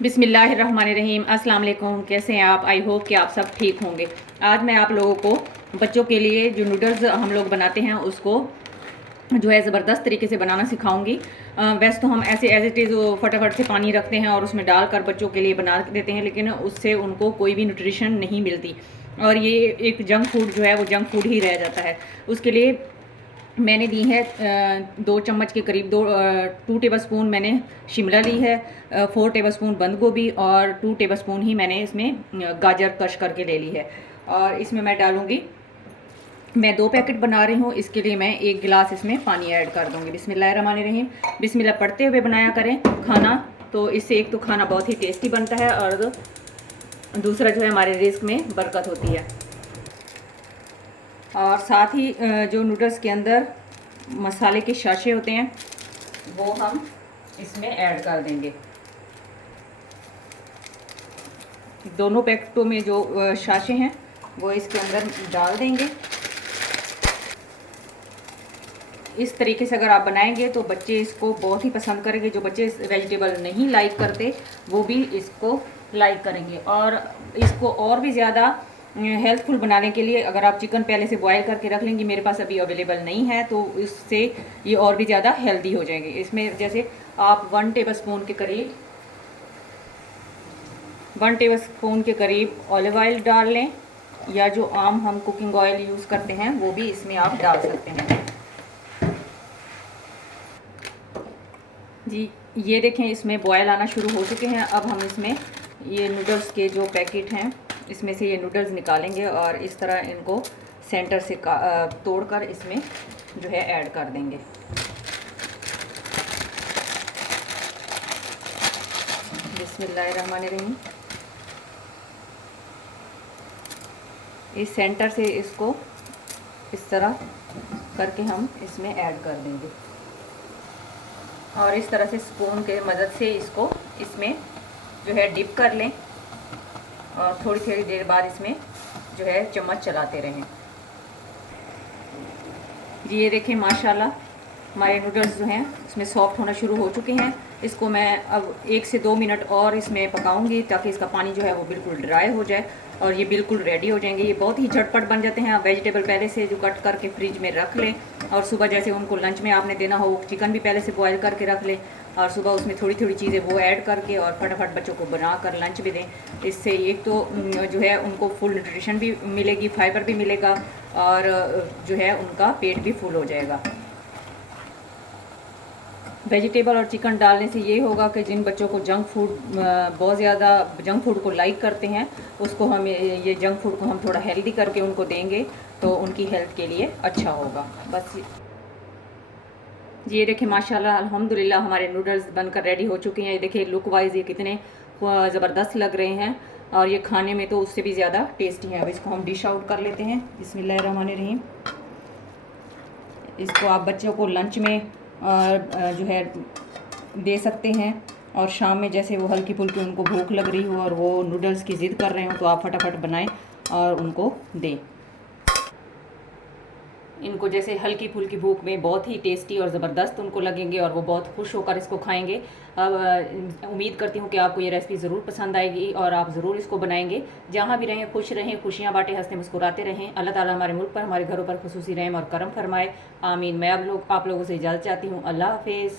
बिस्मिल्लाहिर्रहमानिर्रहीम। अस्सलाम वालेकुम। कैसे हैं आप? आई होप कि आप सब ठीक होंगे। आज मैं आप लोगों को बच्चों के लिए जो नूडल्स हम लोग बनाते हैं उसको जो है ज़बरदस्त तरीके से बनाना सिखाऊंगी। वैसे तो हम ऐसे एज इट इज़ फटाफट से पानी रखते हैं और उसमें डालकर बच्चों के लिए बना देते हैं, लेकिन उससे उनको कोई भी न्यूट्रिशन नहीं मिलती और ये एक जंक फूड जो है वो जंक फूड ही रह जाता है। उसके लिए मैंने ली है 2 चम्मच के करीब 2 टेबल स्पून मैंने शिमला ली है, 4 टेबल स्पून बंद गोभी और 2 टेबल स्पून ही मैंने इसमें गाजर कश करके ले ली है। और इसमें मैं डालूँगी, मैं 2 पैकेट बना रही हूँ, इसके लिए मैं 1 गिलास इसमें पानी ऐड कर दूँगी। बिस्मिल्लाहिर्रहमानिर्रहीम। बिस्मिल्लाह पढ़ते हुए बनाया करें खाना, तो इससे एक तो खाना बहुत ही टेस्टी बनता है और दूसरा जो है हमारे रिस्क में बरकत होती है। और साथ ही जो नूडल्स के अंदर मसाले के शाशे होते हैं वो हम इसमें ऐड कर देंगे। दोनों पैकेटों में जो शाशे हैं वो इसके अंदर डाल देंगे। इस तरीके से अगर आप बनाएंगे तो बच्चे इसको बहुत ही पसंद करेंगे। जो बच्चे वेजिटेबल नहीं लाइक करते वो भी इसको लाइक करेंगे। और इसको और भी ज़्यादा हेल्थफुल बनाने के लिए अगर आप चिकन पहले से बॉयल करके रख लेंगे, मेरे पास अभी अवेलेबल नहीं है, तो इससे ये और भी ज़्यादा हेल्दी हो जाएंगे। इसमें जैसे आप 1 टेबल स्पून के करीब ऑलिव ऑयल डाल लें, या जो आम हम कुकिंग ऑयल यूज़ करते हैं वो भी इसमें आप डाल सकते हैं जी। ये देखें इसमें बॉयल आना शुरू हो चुके हैं। अब हम इसमें ये नूडल्स के जो पैकेट हैं इसमें से ये नूडल्स निकालेंगे और इस तरह इनको सेंटर से तोड़कर इसमें जो है ऐड कर देंगे। बिस्मिल्लाहिर्रहमानिर्रहीम। इस सेंटर से इसको इस तरह करके हम इसमें ऐड कर देंगे और इस तरह से स्पून के मदद से इसको इसमें जो है डिप कर लें और थोड़ी थोड़ी देर बाद इसमें जो है चम्मच चलाते रहें जी। ये देखें माशाल्लाह हमारे नूडल्स जो हैं इसमें सॉफ्ट होना शुरू हो चुके हैं। इसको मैं अब 1 से 2 मिनट और इसमें पकाऊंगी ताकि इसका पानी जो है वो बिल्कुल ड्राई हो जाए और ये बिल्कुल रेडी हो जाएंगे। ये बहुत ही झटपट बन जाते हैं। आप वेजिटेबल पहले से जो कट करके फ्रिज में रख लें और सुबह जैसे उनको लंच में आपने देना हो, चिकन भी पहले से बॉयल करके रख लें और सुबह उसमें थोड़ी थोड़ी चीज़ें वो ऐड करके और फटाफट बच्चों को बना कर लंच भी दें। इससे एक तो जो है उनको फुल न्यूट्रिशन भी मिलेगी, फाइबर भी मिलेगा और जो है उनका पेट भी फुल हो जाएगा। वेजिटेबल और चिकन डालने से ये होगा कि जिन बच्चों को जंक फूड बहुत ज़्यादा जंक फूड को लाइक करते हैं, उसको हम ये जंक फूड को हम थोड़ा हेल्दी करके उनको देंगे तो उनकी हेल्थ के लिए अच्छा होगा। बस ये देखें माशाल्लाह अल्हम्दुलिल्लाह हमारे नूडल्स बनकर रेडी हो चुके हैं। ये देखिए लुक वाइज ये कितने ज़बरदस्त लग रहे हैं और ये खाने में तो उससे भी ज़्यादा टेस्टी है। अब इसको हम डिश आउट कर लेते हैं। बिस्मिल्लाहिर्रहमानिर्रहीम। इसको आप बच्चों को लंच में जो है दे सकते हैं और शाम में जैसे वो हल्की फुल्की उनको भूख लग रही हो और वो नूडल्स की ज़िद कर रहे हो तो आप फटाफट बनाएं और उनको दें। इनको जैसे हल्की फुल्की भूख में बहुत ही टेस्टी और ज़बरदस्त उनको लगेंगे और वो बहुत खुश होकर इसको खाएंगे। अब उम्मीद करती हूँ कि आपको ये रेसिपी ज़रूर पसंद आएगी और आप ज़रूर इसको बनाएंगे। जहाँ भी रहें खुश रहें, खुशियाँ बांटें, हंसते मुस्कुराते रहें। अल्लाह ताला हमारे मुल्क पर, हमारे घरों पर खुसूसी रहम और करम फरमाए। आमीन। मैं आप लोगों से इजाज़त चाहती हूँ। अल्लाह हाफिज़।